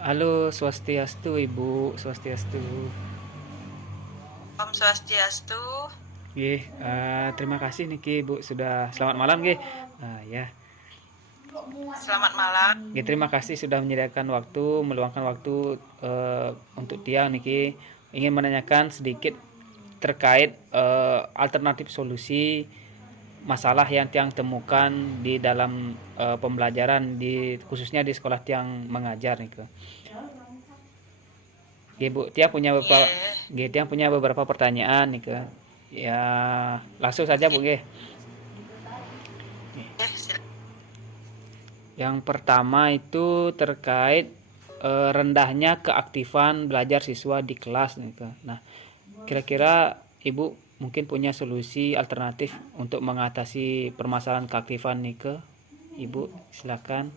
Halo, Swastiastu, Ibu, Swastiastu. Om Swastiastu. Terima kasih Niki, Ibu, sudah selamat malam, nggih. Ya. Selamat malam. Terima kasih sudah menyediakan waktu, meluangkan waktu untuk Tiang Niki. Ingin menanyakan sedikit terkait alternatif solusi masalah yang Tiang temukan di dalam pembelajaran khususnya di sekolah Tiang mengajar nih ke. Bu, Nggih. Tiang punya beberapa pertanyaan nih ke. Ya, langsung saja Bu, nggih. Nggih, silakan. Yang pertama itu terkait rendahnya keaktifan belajar siswa di kelas nih ke. Nah, kira-kira Ibu mungkin punya solusi alternatif untuk mengatasi permasalahan keaktifan nih ke. Ibu, silakan.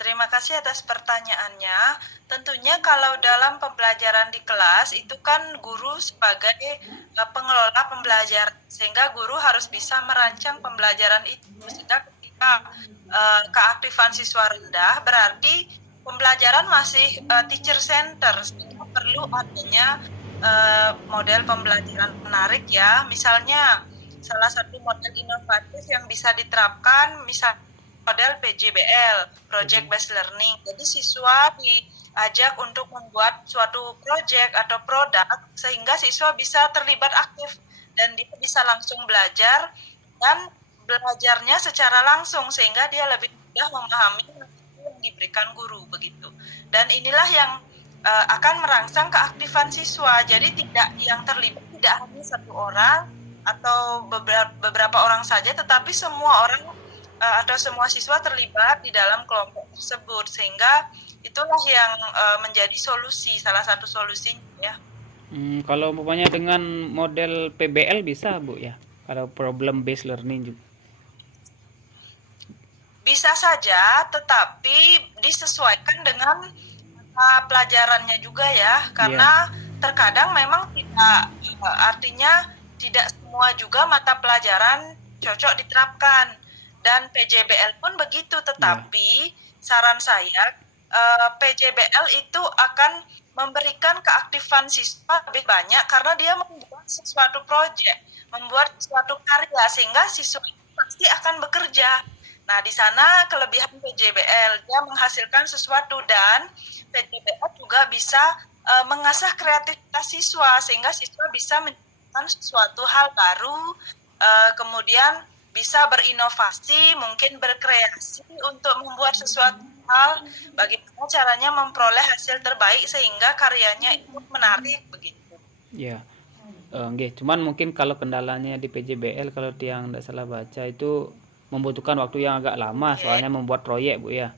Terima kasih atas pertanyaannya. Tentunya kalau dalam pembelajaran di kelas itu kan guru sebagai pengelola pembelajaran, sehingga guru harus bisa merancang pembelajaran itu. Sehingga ketika keaktifan siswa rendah, berarti pembelajaran masih teacher center, sehingga perlu adanya model pembelajaran menarik ya. Misalnya salah satu model inovatif yang bisa diterapkan, misalnya model PJBL, Project Based Learning. Jadi siswa diajak untuk membuat suatu project atau produk sehingga siswa bisa terlibat aktif dan dia bisa langsung belajar dan belajarnya secara langsung sehingga dia lebih mudah memahami yang diberikan guru begitu. Dan inilah yang akan merangsang keaktifan siswa. Jadi tidak yang terlibat tidak hanya satu orang atau beberapa orang saja, tetapi semua orang atau semua siswa terlibat di dalam kelompok tersebut, sehingga itulah yang menjadi solusi, salah satu solusinya ya. Kalau umpamanya dengan model PBL bisa Bu ya? Kalau problem based learning juga. Bisa saja, tetapi disesuaikan dengan pelajarannya juga ya, Iya. karena terkadang memang tidak artinya tidak semua juga mata pelajaran cocok diterapkan dan PJBL pun begitu, Iya. tetapi saran saya PJBL itu akan memberikan keaktifan siswa lebih banyak karena dia membuat sesuatu proyek, membuat suatu karya sehingga siswa pasti akan bekerja. Nah, di sana kelebihan PJBL, dia menghasilkan sesuatu dan PJBL juga bisa mengasah kreativitas siswa sehingga siswa bisa menciptakan sesuatu hal baru, kemudian bisa berinovasi, mungkin berkreasi untuk membuat sesuatu hal, bagaimana caranya memperoleh hasil terbaik sehingga karyanya itu menarik begitu. Iya. Nggih, cuman mungkin kalau kendalanya di PJBL kalau tiang tidak salah baca itu membutuhkan waktu yang agak lama Okay. soalnya membuat proyek Bu ya.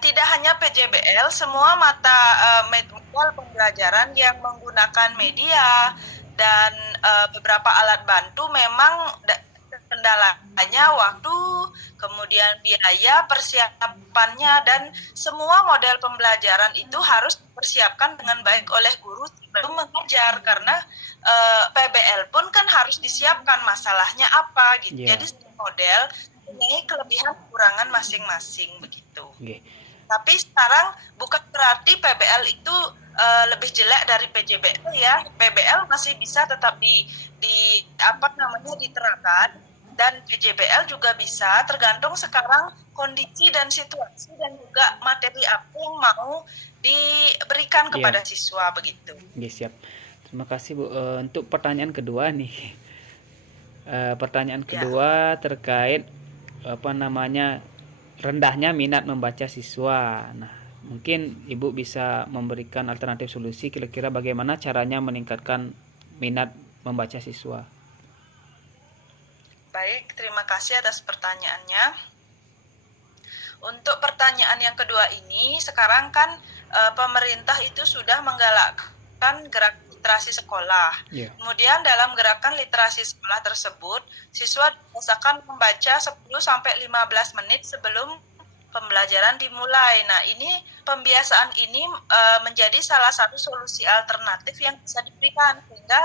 Tidak hanya PJBL, semua mata medial pembelajaran yang menggunakan media dan beberapa alat bantu memang kendalanya waktu, kemudian biaya, persiapannya, dan semua model pembelajaran itu harus dipersiapkan dengan baik oleh guru sebelum mengajar karena PBL pun kan harus disiapkan masalahnya apa gitu. Iya. Jadi model mempunyai kelebihan kekurangan masing-masing begitu. Nggih. Tapi sekarang bukan berarti PBL itu lebih jelek dari PJBL ya. PBL masih bisa tetap diterapkan dan PJBL juga bisa, tergantung sekarang kondisi dan situasi dan juga materi apa yang mau diberikan Iya. kepada siswa begitu. Nggih, siap. Terima kasih Bu. Untuk pertanyaan kedua nih. Pertanyaan Ya. kedua terkait apa namanya rendahnya minat membaca siswa. Nah, mungkin Ibu bisa memberikan alternatif solusi kira-kira bagaimana caranya meningkatkan minat membaca siswa. Baik, terima kasih atas pertanyaannya. Untuk pertanyaan yang kedua ini, sekarang kan pemerintah itu sudah menggalakkan gerakan literasi sekolah. Yeah. Kemudian dalam gerakan literasi sekolah tersebut, siswa dibiasakan membaca 10-15 menit sebelum pembelajaran dimulai. Nah, ini pembiasaan ini menjadi salah satu solusi alternatif yang bisa diberikan sehingga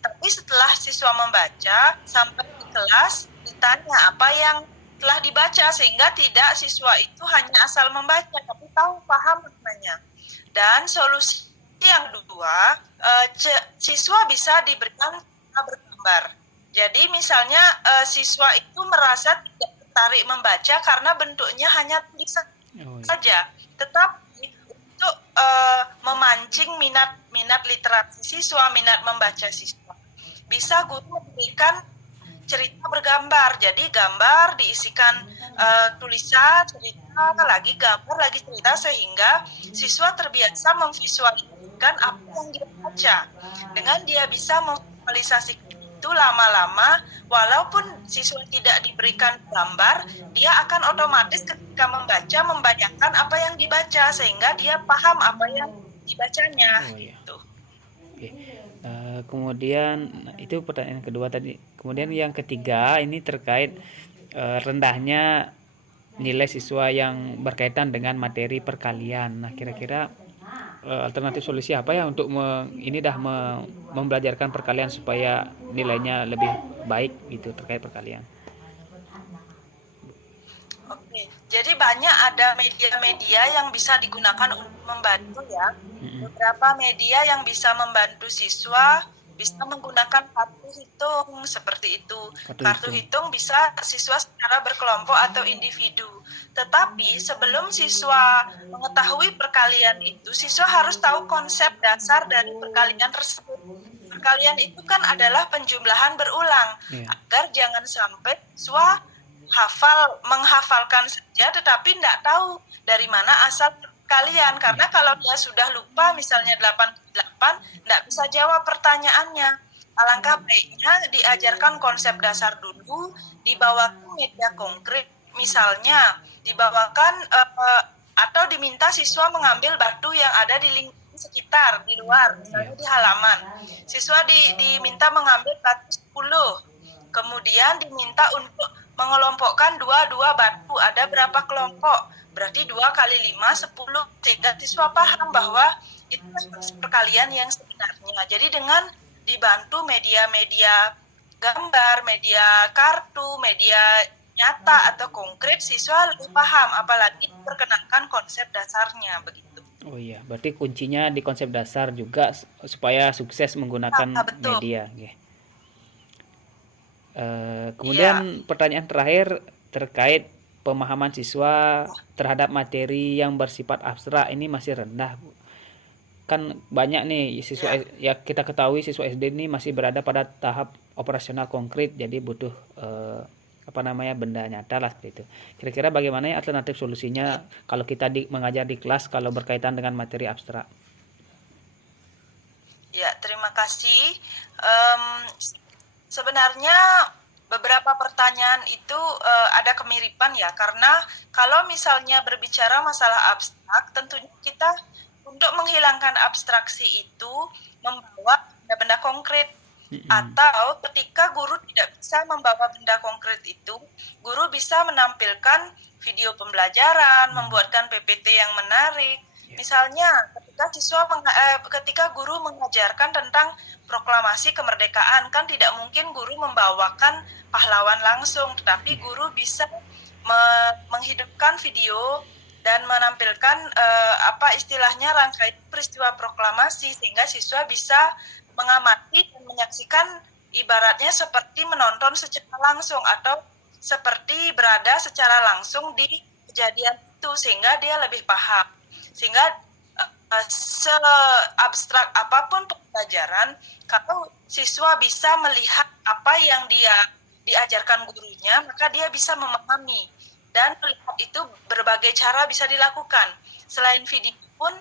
tapi setelah siswa membaca sampai di kelas ditanya apa yang telah dibaca, sehingga tidak siswa itu hanya asal membaca tapi tahu paham maknanya. Dan solusi yang kedua, siswa bisa diberikan bergambar. Jadi misalnya siswa itu merasa tidak tertarik membaca karena bentuknya hanya tulisan saja, tetapi untuk memancing minat literasi siswa, minat membaca siswa, bisa guru memberikan cerita bergambar. Jadi gambar diisikan tulisan, cerita, lagi gambar, lagi cerita, sehingga siswa terbiasa memvisualisasikan apa yang dia baca. Dengan dia bisa memvisualisasikan itu lama-lama, walaupun siswa tidak diberikan gambar, dia akan otomatis ketika membaca membayangkan apa yang dibaca, sehingga dia paham apa yang dibacanya. Gitu. Oke. Kemudian itu pertanyaan kedua tadi. Kemudian yang ketiga ini terkait rendahnya nilai siswa yang berkaitan dengan materi perkalian. Nah, kira-kira alternatif solusi apa ya untuk membelajarkan perkalian supaya nilainya lebih baik gitu terkait perkalian? Oke, jadi banyak ada media-media yang bisa digunakan untuk membantu ya. Beberapa media yang bisa membantu siswa bisa menggunakan kartu hitung seperti itu. Kartu hitung bisa siswa secara berkelompok atau individu. Tetapi sebelum siswa mengetahui perkalian itu, siswa harus tahu konsep dasar dari perkalian tersebut. Perkalian itu kan adalah penjumlahan berulang, agar jangan sampai siswa menghafalkan saja tetapi tidak tahu dari mana asal perkalian. Karena kalau dia sudah lupa misalnya 88, tidak bisa jawab pertanyaannya. Alangkah baiknya diajarkan konsep dasar dulu, dibawakan media konkret, misalnya dibawakan atau diminta siswa mengambil batu yang ada di lingkungan sekitar, di luar, misalnya di halaman. Siswa diminta mengambil batu 10, kemudian diminta untuk mengelompokkan dua batu. Ada berapa kelompok? Berarti 2 kali 5, 10, sehingga siswa paham bahwa itu perkalian yang sebenarnya. Jadi dengan dibantu media-media gambar, media kartu, media nyata atau konkret, siswa lebih paham, apalagi perkenalkan konsep dasarnya begitu. Oh iya, berarti kuncinya di konsep dasar juga supaya sukses menggunakan media. Kemudian pertanyaan terakhir terkait pemahaman siswa terhadap materi yang bersifat abstrak ini masih rendah, Bu. Kan banyak nih siswa ya kita ketahui siswa SD ini masih berada pada tahap operasional konkret, jadi butuh benda nyata lah seperti itu. Kira-kira bagaimana ya alternatif solusinya kalau kita mengajar di kelas kalau berkaitan dengan materi abstrak? Ya, terima kasih. Sebenarnya beberapa pertanyaan itu ada kemiripan ya, karena kalau misalnya berbicara masalah abstrak, tentunya kita untuk menghilangkan abstraksi itu membawa benda-benda konkret. Atau ketika guru tidak bisa membawa benda konkret itu, guru bisa menampilkan video pembelajaran, membuatkan PPT yang menarik. Misalnya ketika guru mengajarkan tentang proklamasi kemerdekaan, kan tidak mungkin guru membawakan pahlawan langsung, tetapi guru bisa menghidupkan video dan menampilkan istilahnya rangkaian peristiwa proklamasi, sehingga siswa bisa mengamati dan menyaksikan ibaratnya seperti menonton secara langsung atau seperti berada secara langsung di kejadian itu, sehingga dia lebih paham. Sehingga seabstrak apapun pembelajaran, kalau siswa bisa melihat apa yang dia diajarkan gurunya, maka dia bisa memahami. Dan melihat itu berbagai cara bisa dilakukan. Selain video pun,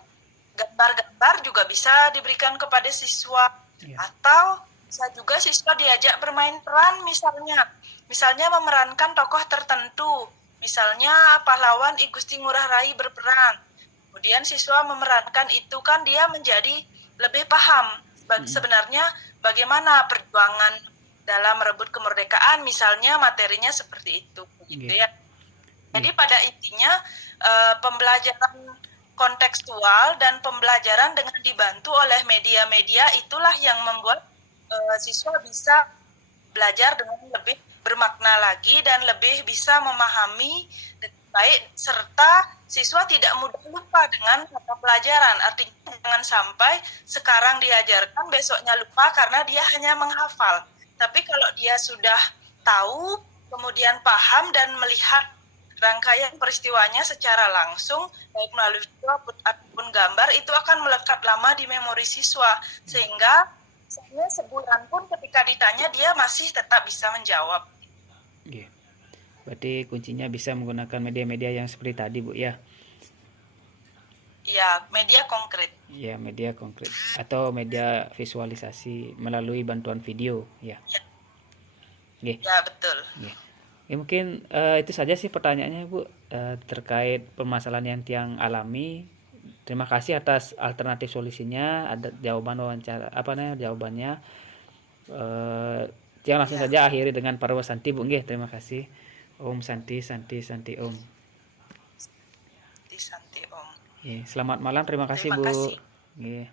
gambar-gambar juga bisa diberikan kepada siswa. Atau bisa juga siswa diajak bermain peran, misalnya memerankan tokoh tertentu, misalnya pahlawan I Gusti Ngurah Rai berperan. Kemudian siswa memerankan itu, kan dia menjadi lebih paham sebenarnya bagaimana perjuangan dalam merebut kemerdekaan, misalnya materinya seperti itu, gitu ya. Jadi pada intinya pembelajaran kontekstual dan pembelajaran dengan dibantu oleh media-media itulah yang membuat siswa bisa belajar dengan lebih bermakna lagi dan lebih bisa memahami dengan baik, serta siswa tidak mudah lupa dengan mata pelajaran. Artinya jangan sampai sekarang diajarkan besoknya lupa karena dia hanya menghafal. Tapi kalau dia sudah tahu, kemudian paham dan melihat rangkaian peristiwanya secara langsung, baik melalui video ataupun gambar, itu akan melekat lama di memori siswa, sehingga misalnya sebulan pun ketika ditanya dia masih tetap bisa menjawab. Oke. Berarti kuncinya bisa menggunakan media-media yang seperti tadi, Bu, ya. Ya, media konkret. Ya, media konkret atau media visualisasi melalui bantuan video, ya. Oke. Ya, betul. Oke. Ya, mungkin itu saja sih pertanyaannya, Bu, terkait permasalahan yang Tiang alami. Terima kasih atas alternatif solusinya, ada jawaban wawancara jawabannya. Tiang langsung Ya. saja akhiri dengan para Santi, Bu. Nggih, terima kasih. Om Santi, Santi, Santi, Om. Santi Om. Selamat malam, terima kasih, Terima Bu. kasih. Nggih.